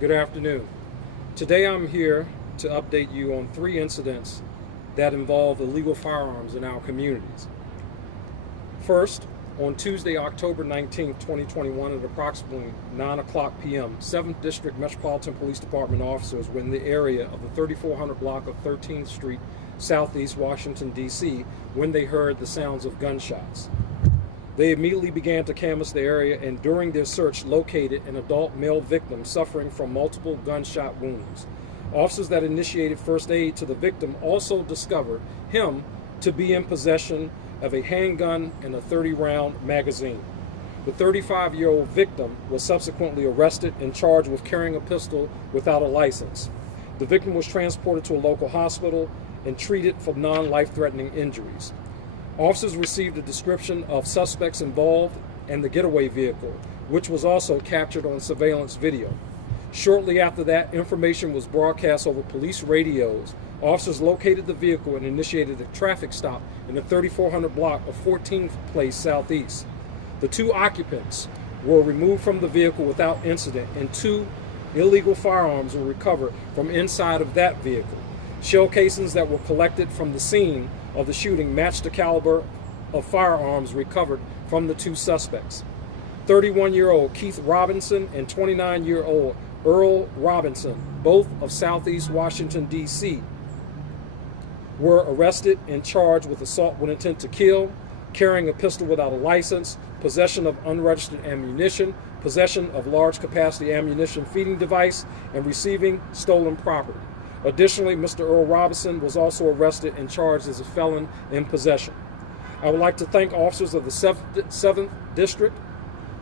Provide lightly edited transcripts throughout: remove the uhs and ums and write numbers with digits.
Good afternoon. Today I'm here to update you on 3 incidents that involve illegal firearms in our communities. First, on Tuesday, October 19, 2021 at approximately 9 o'clock p.m., 7th District Metropolitan Police Department officers were in the area of the 3400 block of 13th Street, Southeast Washington, D.C. when they heard the sounds of gunshots. They immediately began to canvass the area and during their search located an adult male victim suffering from multiple gunshot wounds. Officers that initiated first aid to the victim also discovered him to be in possession of a handgun and a 30-round magazine. The 35-year-old victim was subsequently arrested and charged with carrying a pistol without a license. The victim was transported to a local hospital and treated for non-life-threatening injuries. Officers received a description of suspects involved and the getaway vehicle, which was also captured on surveillance video. Shortly after that, information was broadcast over police radios. Officers located the vehicle and initiated a traffic stop in the 3400 block of 14th Place Southeast. The 2 occupants were removed from the vehicle without incident, and 2 illegal firearms were recovered from inside of that vehicle. Shell casings that were collected from the scene of the shooting matched the caliber of firearms recovered from the 2 suspects. 31-year-old Keith Robinson and 29-year-old Earl Robinson, both of Southeast Washington, D.C., were arrested and charged with assault with intent to kill, carrying a pistol without a license, possession of unregistered ammunition, possession of large capacity ammunition feeding device, and receiving stolen property. Additionally, Mr. Earl Robinson was also arrested and charged as a felon in possession. I would like to thank officers of the 7th District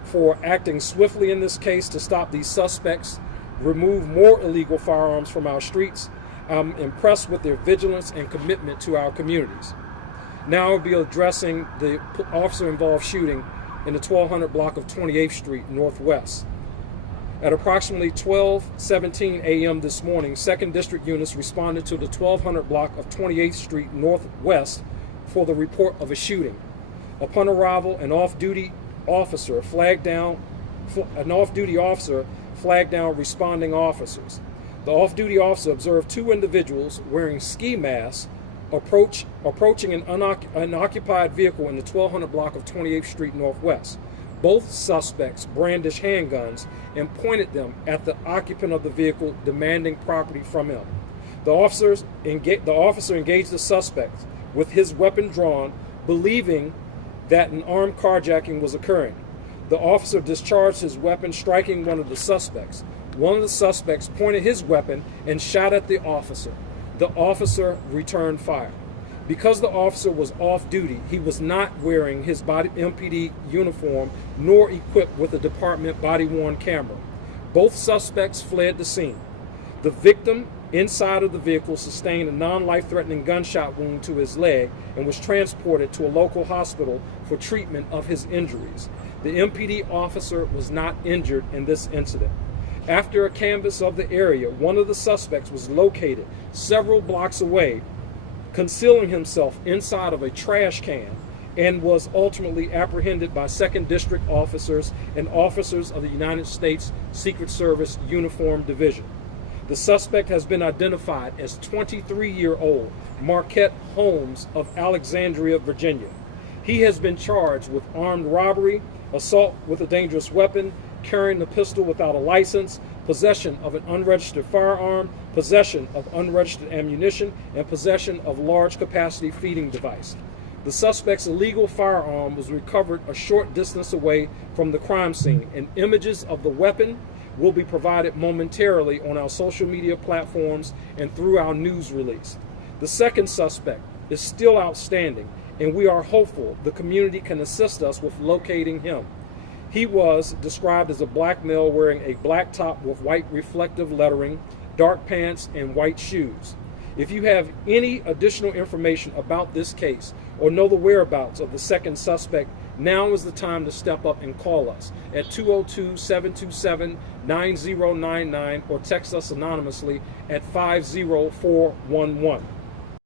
for acting swiftly in this case to stop these suspects, remove more illegal firearms from our streets. I'm impressed with their vigilance and commitment to our communities. Now I'll be addressing the officer-involved shooting in the 1200 block of 28th Street Northwest. At approximately 12:17 a.m. this morning, 2nd District units responded to the 1200 block of 28th Street Northwest for the report of a shooting. Upon arrival, an off-duty officer flagged down responding officers. The off-duty officer observed 2 individuals wearing ski masks approaching an unoccupied vehicle in the 1200 block of 28th Street Northwest. Both suspects brandished handguns and pointed them at the occupant of the vehicle, demanding property from him. The officer engaged the suspect with his weapon drawn, believing that an armed carjacking was occurring. The officer discharged his weapon, striking one of the suspects. One of the suspects pointed his weapon and shot at the officer. The officer returned fire. Because the officer was off duty, he was not wearing his MPD uniform nor equipped with a department body-worn camera. Both suspects fled the scene. The victim inside of the vehicle sustained a non-life-threatening gunshot wound to his leg and was transported to a local hospital for treatment of his injuries. The MPD officer was not injured in this incident. After a canvass of the area, one of the suspects was located several blocks away, concealing himself inside of a trash can, and was ultimately apprehended by 2nd District officers and officers of the United States Secret Service Uniform Division. The suspect has been identified as 23-year-old Marquette Holmes of Alexandria, Virginia. He has been charged with armed robbery, assault with a dangerous weapon, carrying a pistol without a license, possession of an unregistered firearm, possession of unregistered ammunition, and possession of large capacity feeding device. The suspect's illegal firearm was recovered a short distance away from the crime scene, and images of the weapon will be provided momentarily on our social media platforms and through our news release. The second suspect is still outstanding, and we are hopeful the community can assist us with locating him. He was described as a black male wearing a black top with white reflective lettering, dark pants, and white shoes. If you have any additional information about this case or know the whereabouts of the second suspect, now is the time to step up and call us at 202-727-9099 or text us anonymously at 50411.